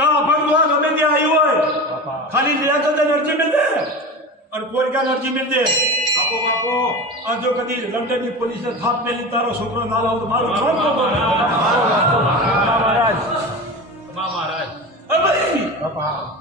કા અપંગ ગમે ત્યાં આવ્યું હોય ખાલી લ્યા તો અરજી મિલ દે અને કોઈ ક્યાં અરજી મિલ દે બાપો બાપો આ જો કદી લંડનની પોલીસને થાપ મેલી તારો છોકરો ના લાવ તો મારો મહારાજ મહારાજ ભાઈ બાપા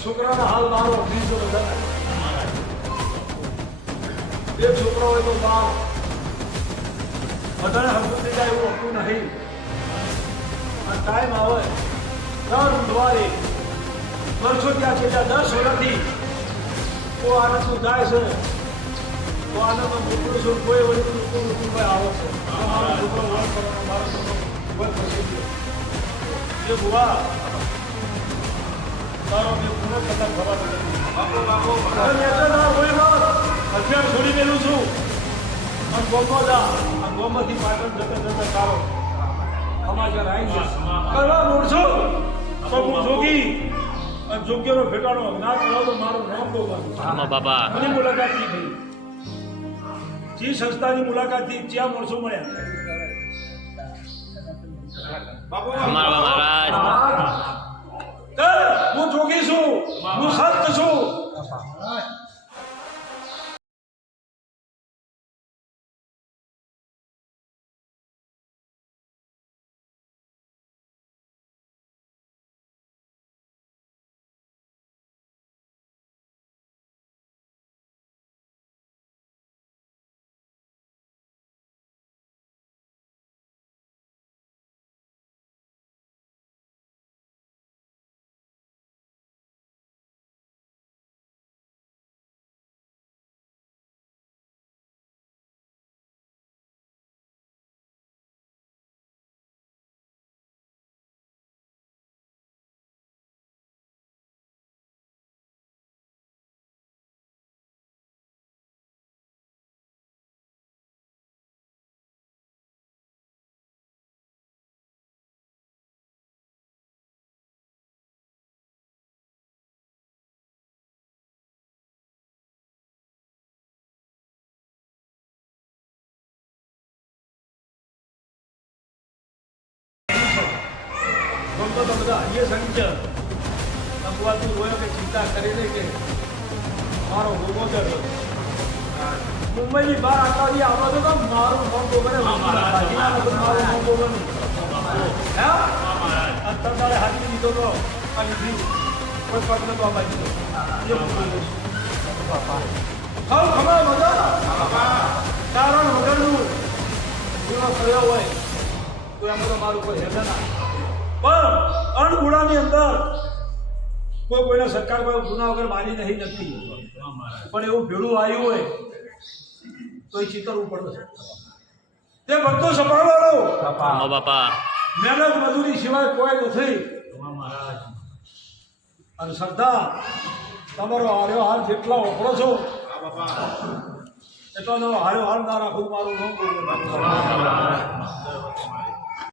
છોકરાના હાલ મારો બીજો બધા એક છોકરો હોય તો બાપ બધાને હમણાં થઈ જાય એવું હતું નહીં આ ટાઈમ આવે દર બુધવારે વર્ષો ત્યાં છેલ્લા 10 વર્ષથી તો આનંદ જાય છે તો આનંદમાં મોકલું છું કોઈ વળી મોકલું ભાઈ આવે છે મારો છોકરો વળ કરવાનો મારો છોકરો વળ કરશે એ બુવા તારો મેં પૂરો કલાક ભરવાનો નથી બાપો બાપો અત્યારે છોડી મેલું છું અને ગોમો જા આ ગોમાંથી પાટણ જતા જતા તારો સમાચાર આવી જશે કરવા મોડશો સબ જોગી અને જોગ્યનો ભેટાણો ના કરો તો મારું નામ બોલવાનું બાપા મને મુલાકાત થઈ ગઈ જે સંસ્થાની મુલાકાત થી જ્યાં માણસો મળ્યા બાપુ મહારાજ હું જોગી છું હું સંત છું તો બધા એ સંખ્ય અપવાતું હોય કે ચિંતા કરી દે કે મારો ભોગો ચડ્યો મુંબઈની બહાર આટલાથી આવડો તો મારું ભોગો બને મારું ભોગો બને અત્યારે હાથી લીધો તો અને કોઈ પગ નતો આપવા દીધો ખબર મજા કારણ વગરનું ગુનો થયો હોય તો એમાં તો મારું કોઈ હેઠ ના પણ અણગુણાની અંદર કોઈ કોઈના સરકાર કોઈ ગુના વગર મારી નહીં નથી પણ એવું ભેળું આવ્યું હોય તો એ ચિતરવું પડશે તે બધો સંભાળવાનો બાપા મહેનત મજૂરી સિવાય કોઈ નથી અને શ્રદ્ધા તમારો હાર્યો હાલ જેટલા વપરો છો એટલો હાર્યો હાલ ના રાખું મારું નામ